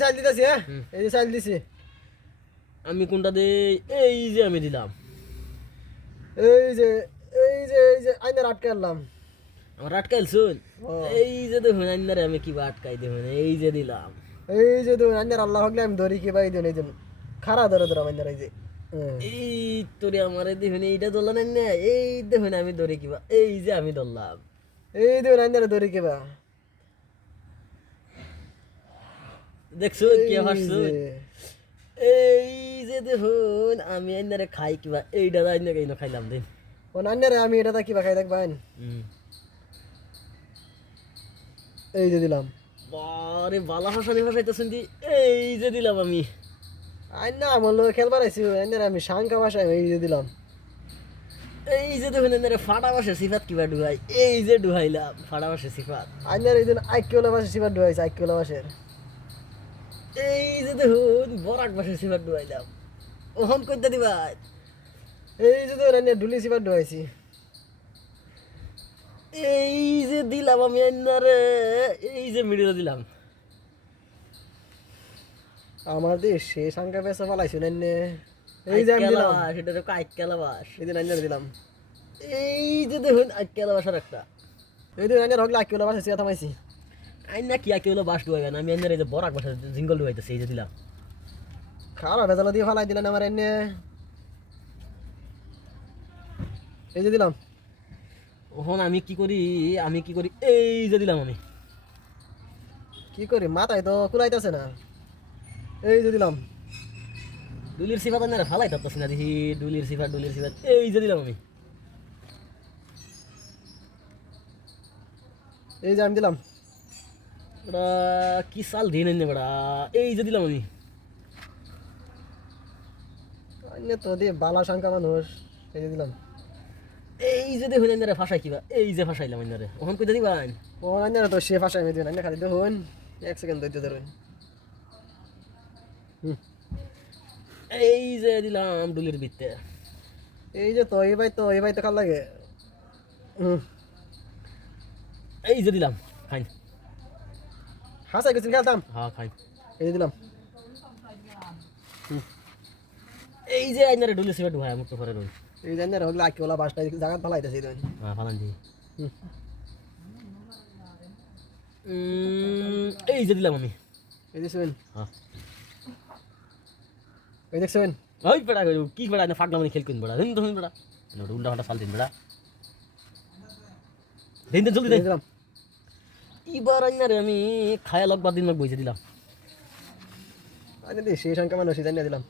চাল দিতেছি হ্যাঁ? এই যে চাল দিছি। আমি কোনটা দে এই যে আমি দিলাম। এই যে এই যে এই যে আইনার আটকে আনলাম। আমার আটকাইল শুন এই যে দেখুন আইনারে আমি কি আটকাই দেখুন এই যে দিলাম। এই যে দেখুন আইনার আল্লাহ হকলে আমি ধরি কি ভাই দিন এই দিন খারা ধরে ধরে আইনার এই যে। এই তোরে আমারে দেখুন এইটা ধরলাম না এই দেখুন আমি ধরে কিবা এই যে আমি ধরলাম। এই দেখুন আইনার ধরি কি দেখছ? কি এই হাসছো? যে। এই যে দেখুন আমি আইনারে খাই কিবা আইনারে এইনো খাইলাম দিন। ও আইনারে আমি এটা কি বা খাই দেখবেন এই যে দিলাম। বারে বালা হাসানি ভাষাইতে শুনছি এই যে দিলাম আমি। আইনা আমার লোক খেলবার আইছি আইনারে আমি শাঙ্কা ভাষায় এই যে দিলাম। এই যে দেখুন ফাটা বাসে সিফাত কিবা ডুহাই এই যে ডুহাইলাম ফাটা বাসে সিফাত। আইনার এই দিন আইকিওলা সিবার ডুয়াইছে আইকিওলা ভাষার এই যে দেখুন বরাক বাসে সিফাত ডুহাইলাম ওহন কইতে দিবা? এই যে আইনার ডুলি সিবার ডুয়াইছি এই যে দিলাম আমি আইনারে এই যে মিডিলে দিলাম। আমার দেশ সে শাঙ্কা পেশা ফালাইছি না এই যে আমি দিলাম। সেটা তো আইকেলা বাস এই দিন আইনার দিলাম। এই যে দেখুন আইকেলা বাসার একটা। এই দিন আইনার হকলে আইকিওলা ভাষা সিয়া আইনা কি আইকেলা বাস ডুহাইবেন আমি এই যে বরাক বাসা জিঙ্গল ডুহাইতেছে এই যে দিলাম। খারাপ ভেজালা দিয়ে ফালাই দিলেন আমার এনে। এই যে দিলাম। ওহন আমি কি করি আমি কি করি এই যে দিলাম আমি। কি করি? মাথায় তো কুলাইতেছে না। এই যে দিলাম। ডুলির সিফাত আইনারে ফালাই তারপর না দেখি ডুলির সিফাত ডুলির সিফাত এই যে দিলাম আমি। এই যে আমি দিলাম। ওটা কি সাল দিন এনে বেড়া এই যে দিলাম আমি তো দিয়ে বালা শাঙ্কা মানুষ এই যে দিলাম এই যে দেখুন আইনারে ফাঁসাই কিবা এই যে ফাঁসাইলাম আইনারে ওহন কইতে দিবান ও আইনার তো সে ভাষায় আমি দিন আইনা খালি দেখুন এক সেকেন্ড ধৈর্য ধরুন এই যে দিলাম ডুলির বিত্তে এই যে তো এই ভাই তো এই ভাই তো কাল লাগে এই যে দিলাম খাইন হাসাই গেছেন খেলতাম হ্যাঁ খাইন এই দিলাম এই যে আইনারে ডুলির সিফাত ডুহাই মুক্ত করে রইল এই যে আইনার হকলে আইকিওলা ভাষাটা জায়গা ফালাইতেছে এই দিন হ্যাঁ ফালান দি এই যে দিলাম আমি। এই যে শুন হ্যাঁ। এই দেখছেন ওই বেড়া কি বেড়া না ফাটলাম খেল কিন বেড়া। দিন তখন বেড়া। উল্টা ফাটা সাল দিন বেড়া দিন দিন জলদি এই দিন দিলাম এবার আইনারে আমি খায়া লগ বাদ দিন বইছে দিলাম। আইনা সে শাঙ্কা মানুষ জানিয়ে দিলাম।